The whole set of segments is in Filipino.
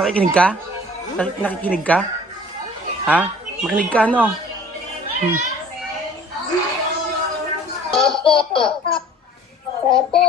Nakikinig ka? Nakikinig ka? Ha? Makinig ka, no? Opo. Opo. Opo.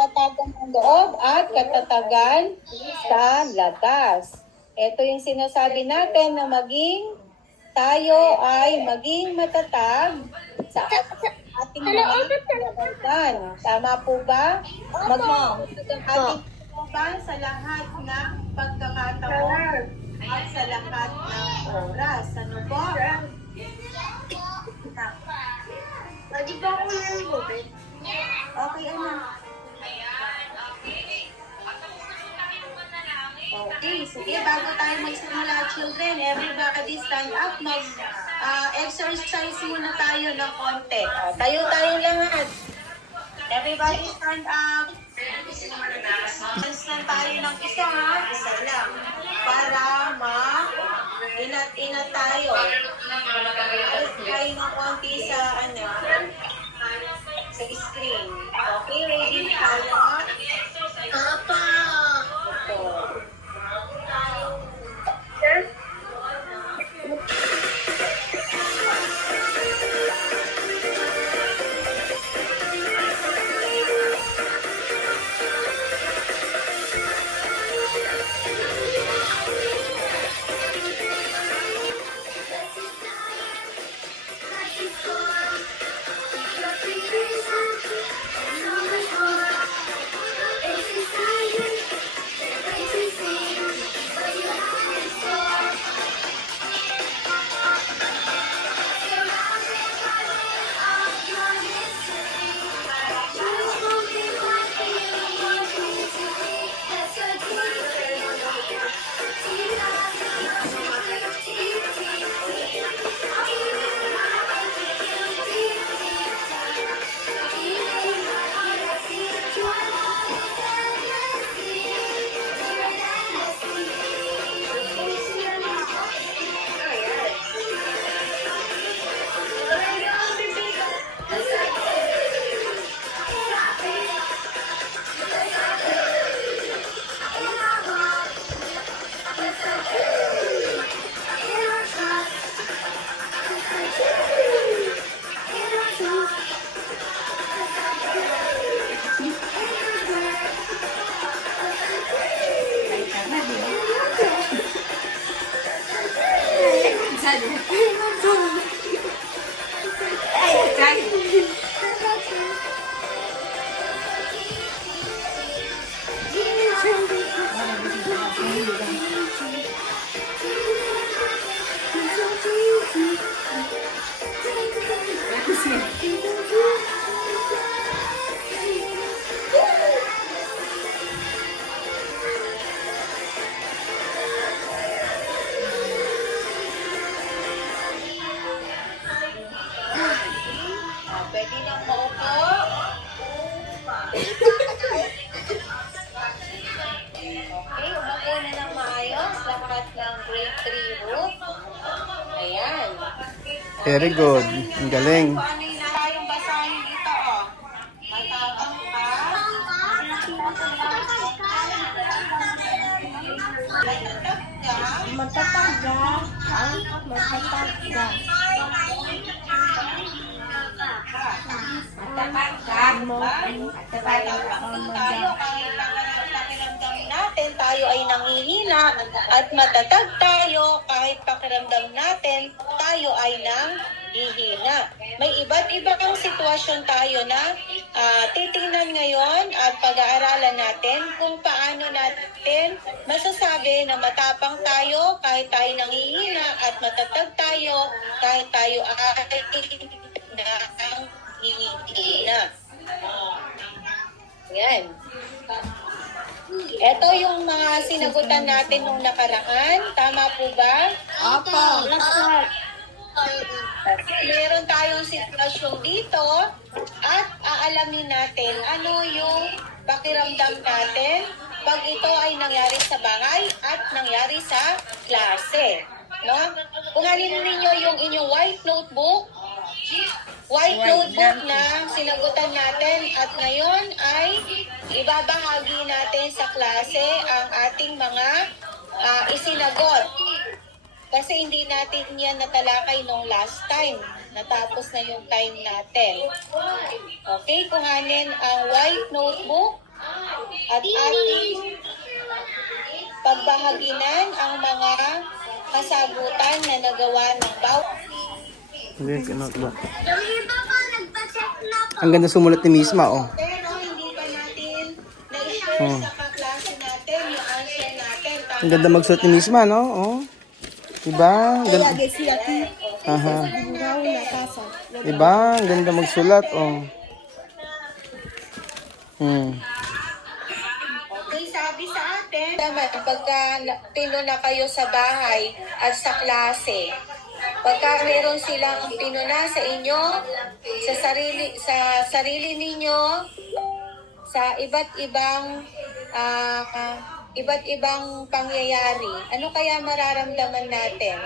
Katatagan ng loob at katatagan sa labas. Ito yung sinasabi natin na tayo ay maging matatag sa ating mga organ. Tama po ba? Maging ating organ sa lahat ng pagkakataon at sa lahat ng oras. Ano po? Pwede ba ako yung lubid? Okay, ano? Okay, sige, bago tayo magsimula, children, everybody stand up, exercise muna tayo ng konti. Tayo lahat. Everybody stand up. Dance lang tayo ng isa, ha? Isa lang. Para inat-inat tayo. Alis tayo ng konti sa, sa screen. Okay, ready tayo? Papa! Pwede nang maupo. Okay, umupo na ng maayos. Lahat ng grade 3 room. Ayan. Very good. Ang galing. Ano yung tayong basahin dito, oh. Matapang ka. Tayo ay nanghihina at matatag tayo kahit pakiramdam natin tayo ay nanghihina. May iba't ibang sitwasyon tayo na titingnan ngayon at pag-aaralan natin kung paano natin masasabi na matapang tayo kahit tayo nanghihina at matatag tayo kahit tayo ay nanghihina. Yan. Ito yung mga sinagutan natin nung nakaraan. Tama po ba? Opo. Meron tayong sitwasyon dito at aalamin natin ano yung pakiramdam natin pag ito ay nangyari sa bahay at nangyari sa klase. No? Kuhanin ninyo yung inyong white notebook na sinagutan natin at ngayon ay ibabahagi natin sa klase ang ating mga isinagot. Kasi hindi natin yan natalakay nung last time. Natapos na yung time natin. Okay, kuhanin ang white notebook at ating pagbahaginan ang mga kasagutan na nagawa ng bawat. Ang ganda sumulat ni Misma, oh. Pero hindi pa natin na-share sa kaklase natin yung answer natin. Ang ganda magsulat ni Misma, no? Oh. Diba? Ang ganda. Aha. Diba? Ang ganda magsulat, oh. Okay, sabi sa atin, naman, pagka pinuna kayo sa bahay at sa klase, pagka meron silang pinuna sa inyo, sa sarili ninyo, sa iba't ibang pangyayari, ano kaya mararamdaman natin?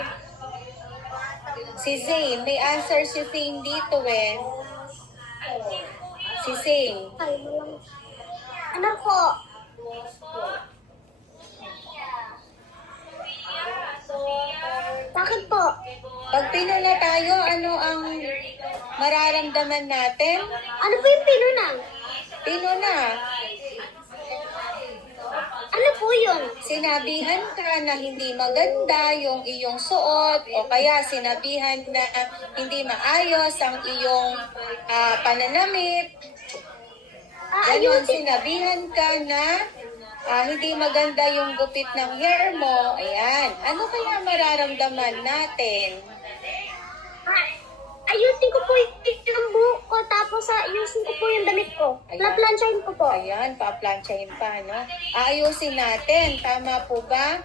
Si Zane, may answer si Zane dito eh. Si Zane. Ano po? Bakit po? Pag pinuna tayo, ano ang mararamdaman natin? Ano po yung pinunang? Pinuna. Ano po yun? Sinabihan ka na hindi maganda yung iyong suot o kaya sinabihan na hindi maayos ang iyong pananamit. Ganon, sinabihan ka na hindi maganda yung gupit ng hair mo. Ayan. Ano kaya mararamdaman natin? Ayusin ko po yung buhok ko, tapos ayusin ko po yung damit ko. Ayan. Plaplansyahin ko po. Ayan, paplansyahin pa, no? Aayusin natin. Tama po ba?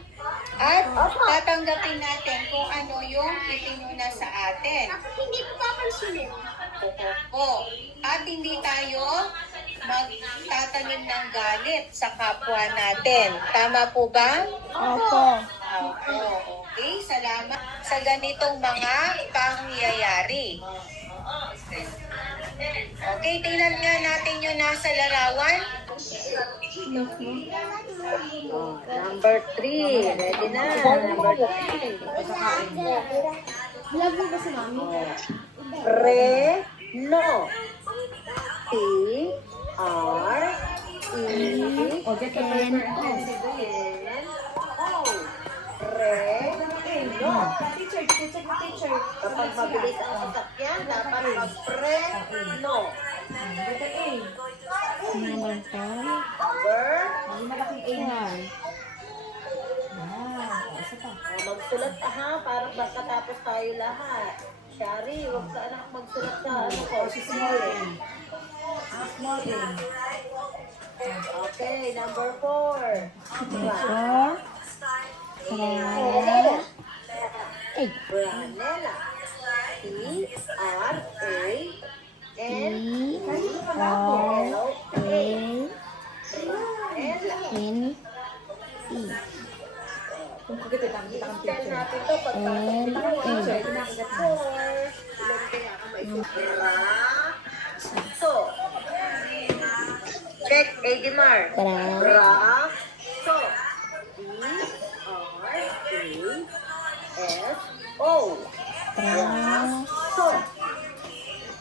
At tatanggapin natin kung ano yung ipinuna sa atin. Tapos hindi po papansinin. Oo. At hindi tayo magtatanim ng galit sa kapwa natin. Tama po ba? Opo. Opo. Okay, salamat sa ganitong mga pangyayari. Okay, tingnan nga natin yung nasa larawan. Number 3. Ready na. Number 3. Love mo ba si mami? Reno. T-R-E-N-O. Kapag mabilis ang sasakyan, dapat mag-preno. Number? Magsulat para makatapos tayo lahat. Shari, huwag sa anak magsulat sa ano ko. Okay, number 4. Branela. Check, Edimar. Braso. B-R-A-S-O. Braso.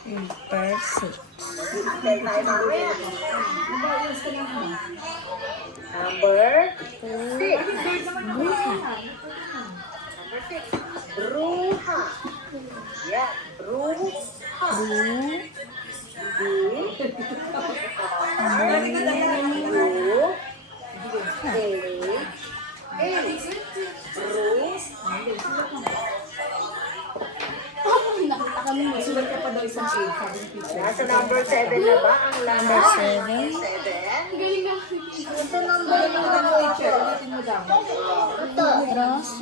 Number 6. Bruha. Yeah, bruha. Nasa number 7 na ba ang number 7? Ito number Ito. Cross.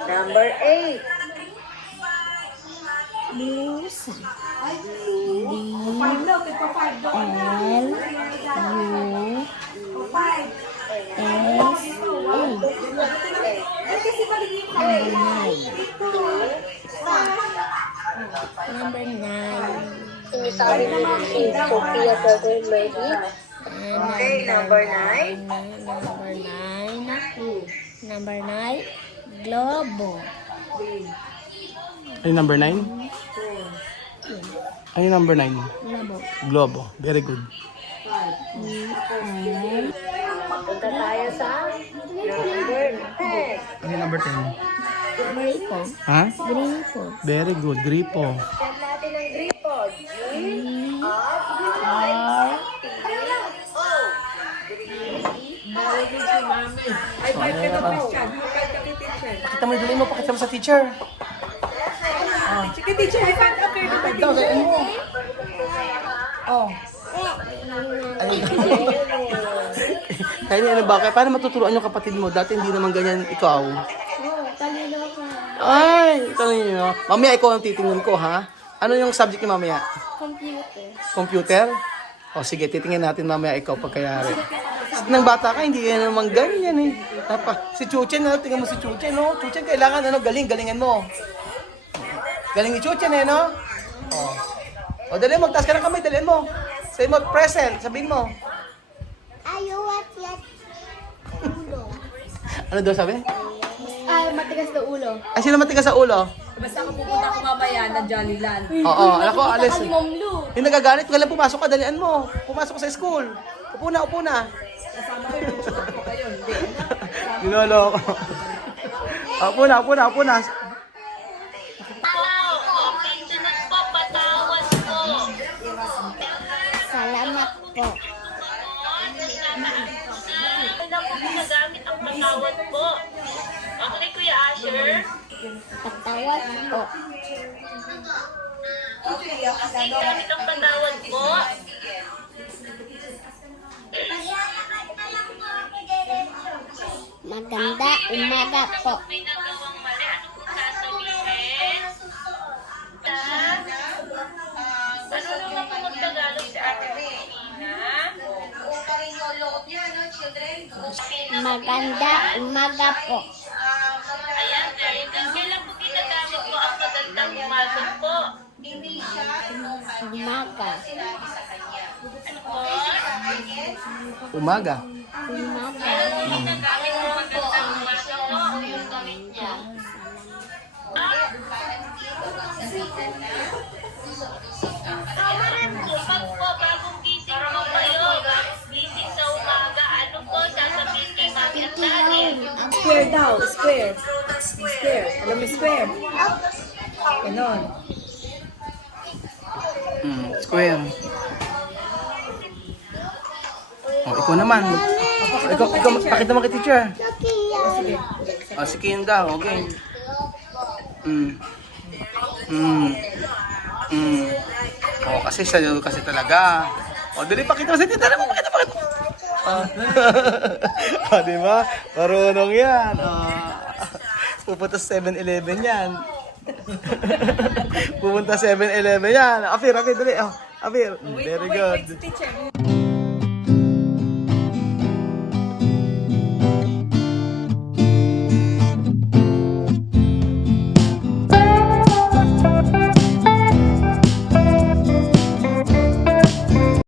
Number 8. Lusa. Number 9. Sinasabi ni si Sophia Brother Lady. Okay, number 9. Number 9. Globo. Ay, number 9? Ay, number 9. Globo. Globo. Very good. Punta tayo sa number 10. Ay, number 10. Gripo. Ha? Gripo. Very good. Gripo. Check natin ang gripo. Pakita mo yung dali mo. Pakita mo sa teacher. Sige, teacher, I found up here. Ito, gawin mo. Oh. Kaya niya, ano ba? Kaya paano matuturuan yung kapatid mo? Dati hindi naman ganyan ikaw. Talino ko. Ay, talino. Mamaya ikaw ang titingnan ko, ha? Ano yung subject niya mamaya? Computer. Computer? O sige, titingnan natin mamaya ikaw pagkayari. Nang bata ka, hindi yan naman ganyan eh. Si Chuchen, tingnan mo si Chuchen, no? Chuchen, kailangan, galingan mo. Galing ni Chuchen eh, no? O dali, magtaas ka ng kamay, dalhin mo. Sabihin mo, present, sabihin mo. Ayuwat yat. Ulo. Ano daw sabi? Ay, matigas na ulo. Ay, sino matigas sa ulo? Basta ako pupunta ko mamaya na Jollyland. Oo, alam ko, alis. Mamlu. Yung nagagalit, kung alam pumasok ka, dalian mo. Pumasok ka sa school. Upo na, upo na. Kasama ko yung suot ko kayo, hindi. Ginolo ko. Upo na, upo na, upo na. Salamat po. Kailan po ginagamit ang patawad po? Okay, Kuya Asher? Patawad po. Gamit ang patawad po? Maganda umaga po. May nagawang mali. Ano po sasabihin? Ano naman po magtagalog sa akin? Maganda umaga po. Ayan, very good. Kailan po ginagamit po ang magandang umaga po? Umaga. Ano po? Umaga. Umaga. Ginagamit po magandang umaga po. Yung gamit niya. Pag po, bagong gising po kayo, gising sa umaga, ano po sasabihin kay mami at daddy? Square daw, square. Square. Alam mo square? Ganon. Square. Oh, ikaw naman. Ikaw, pakita mo kay teacher. Oh, si Kian daw, okay. Oh, kasi siya kasi talaga. Oh, dali pakita mo sa teacher mo, pakita. Oh, di ba? Marunong yan. Pupunta sa 7-Eleven yan. Pupunta sa 7-Eleven yan. Afir, dali. Oh, Afir. Very good. Wait, teacher.